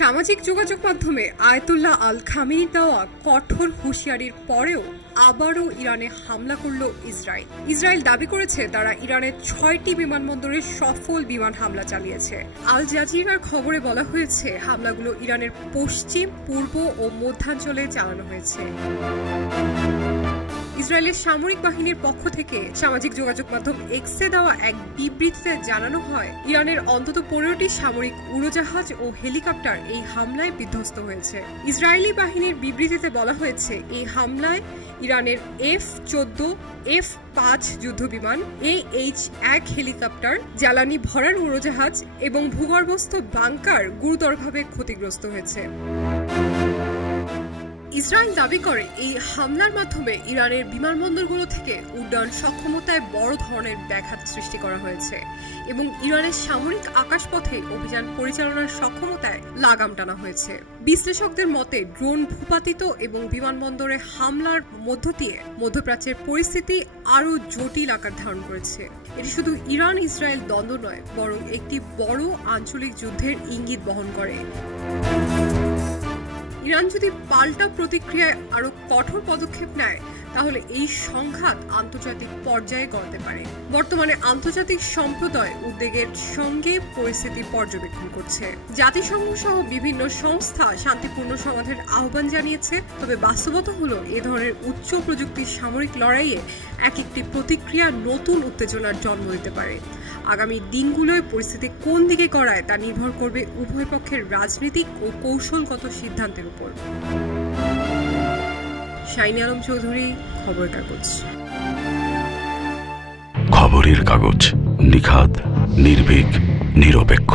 সামাজিক যোগাযোগ মাধ্যমে আয়াতুল্লাহ আল খামেনির দেওয়া কঠোর হুঁশিয়ারির পরেও আবারও ইরানে হামলা করল ইসরায়েল। ইসরায়েল দাবি করেছে তারা ইরানের 6টি বিমানবন্দরে সফল বিমান হামলা চালিয়েছে। আল জাজিরার খবরে বলা হয়েছে হামলাগুলো ইরানের পশ্চিম, পূর্ব ও মধ্যাঞ্চলে চালানো হয়েছে। ইসরায়েলের সামরিক বাহিনীর পক্ষ থেকে সামাজিক যোগাযোগ মাধ্যম এক্সে দেওয়া এক বিবৃতিতে জানানো হয়, ইরানের অন্তত 15টি সামরিক উড়োজাহাজ ও হেলিকপ্টার এই হামলায় বিধ্বস্ত হয়েছে। ইসরায়েলি বাহিনীর বিবৃতিতে বলা হয়েছে, এই হামলায় ইরানের F-14, F-5 যুদ্ধবিমান, AH-1 হেলিকপ্টার, জ্বালানি ভরার উড়োজাহাজ এবং ভূগর্ভস্থ বাংকার গুরুতরভাবে ক্ষতিগ্রস্ত হয়েছে। ইসরায়েল দাবি করে এই হামলার মাধ্যমে ইরানের বিমানবন্দরগুলো থেকে উড্ডয়ন সক্ষমতায় বড় ধরনের ব্যাঘাত সৃষ্টি করা হয়েছে এবং ইরানের সামরিক আকাশপথে অভিযান পরিচালনার সক্ষমতায় লাগাম টানা হয়েছে। বিশ্লেষকদের মতে ড্রোন ভূপাতিত এবং বিমানবন্দরে হামলার মধ্য দিয়ে মধ্যপ্রাচ্যের পরিস্থিতি আরও জটিল আকার ধারণ করেছে। এটি শুধু ইরান ইসরায়েল দ্বন্দ্ব নয়, বরং একটি বড় আঞ্চলিক যুদ্ধের ইঙ্গিত বহন করে। ইরান যদি পাল্টা প্রতিক্রিয়ায় আরো কঠোর পদক্ষেপ নেয় তাহলে এই সংঘাত আন্তর্জাতিক পর্যায়ে গড়তে পারে। বর্তমানে আন্তর্জাতিক সম্প্রদায় উদ্বেগের সঙ্গে পরিস্থিতি পর্যবেক্ষণ করছে। জাতিসংঘ সহ বিভিন্ন সংস্থা শান্তিপূর্ণ সমাধানের আহ্বান জানিয়েছে, তবে বাস্তবতা হলো এ ধরনের উচ্চ প্রযুক্তির সামরিক লড়াইয়ে এক একটি প্রতিক্রিয়া নতুন উত্তেজনার জন্ম দিতে পারে। আগামী দিনগুলোয় পরিস্থিতি কোন দিকে গড়ায় তা নির্ভর করবে উভয় পক্ষের রাজনৈতিক ও কৌশলগত সিদ্ধান্তের উপর। শাইনি আলম চৌধুরী, খবরের কাগজ। খবরের কাগজ, নিখাত, নির্ভীক, নিরপেক্ষ।